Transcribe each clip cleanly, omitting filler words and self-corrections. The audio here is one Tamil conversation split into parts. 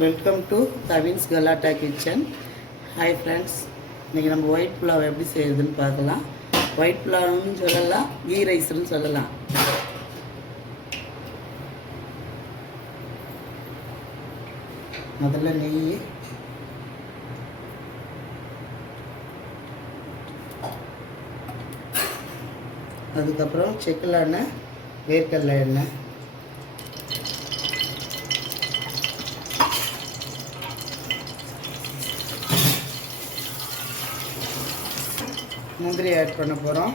வெல்கம் டு கவின்ஸ் கலாட்டா கிச்சன். ஹாய் ஃப்ரெண்ட்ஸ், இன்றைக்கி நம்ம ஒயிட் புலாவ் எப்படி செய்யுதுன்னு பார்க்கலாம். ஒயிட் புலாவ்னு சொல்லலாம், கீ ரைஸ்னு சொல்லலாம். முதல்ல நெய், அதுக்கப்புறம் செக்கில் எண்ணெய், வேர்க்கடலை எண்ணெய், முந்திரி ஆட் பண்ண போகிறோம்.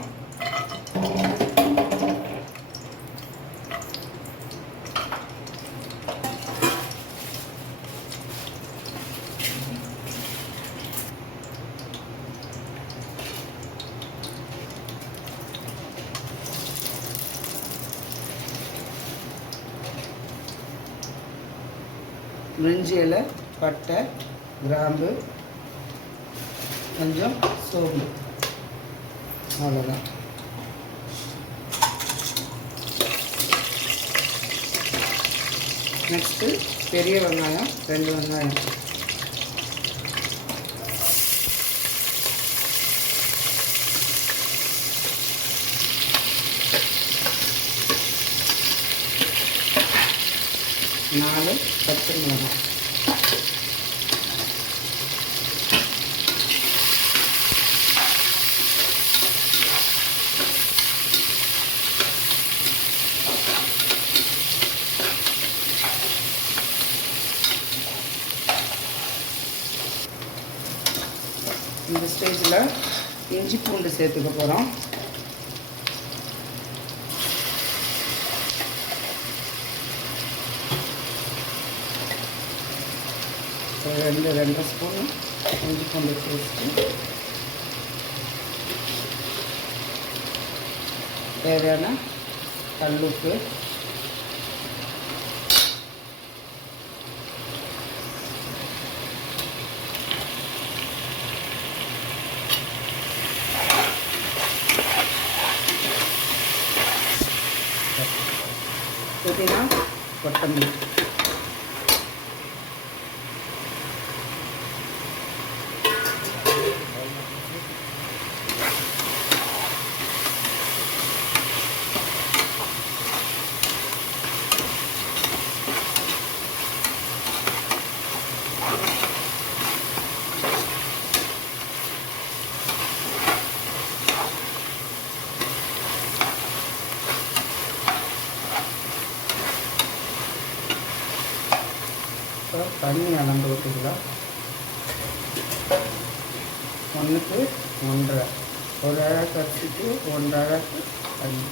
பிரிஞ்சி இலை, பட்டை, கிராம்பு, கொஞ்சம் சோம்பு, அவ்வளோதான். நெக்ஸ்ட்டு பெரிய வெங்காயம் 2 வெங்காயம், நாலு பச்சை மிளகாய், இந்த ஸ்டேஜில் இஞ்சி பூண்டு சேர்த்துக்க போகிறோம். ரெண்டு ஸ்பூன் இஞ்சி பூண்டு பேஸ்ட்டு, தேவையான கல்லுப்பு, புதினா, கொத்தமல்லி, தண்ணி அளந்து ஊற்றிக்கலாம். 1க்கு 1.5, ஒரு அழகு அரிசிக்கு 1 அழகு தண்ணி.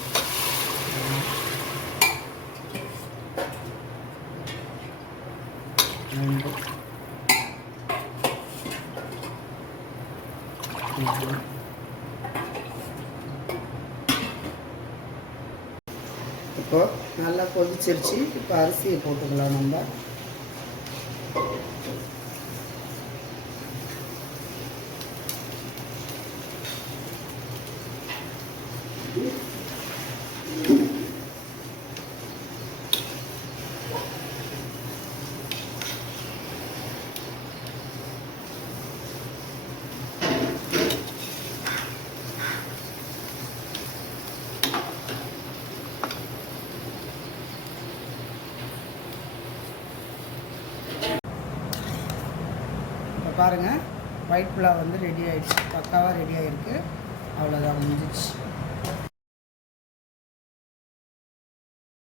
இப்போ நல்லா கொதிச்சிருச்சு. இப்போ அரிசியை போட்டுக்கலாம். நம்ம பாருங்கள், ஒயிட் புலாவ் வந்து ரெடி ஆகிடுச்சு. பக்காவாக ரெடி ஆகிருக்கு. அவ்வளோதான், முடிஞ்சிச்சு.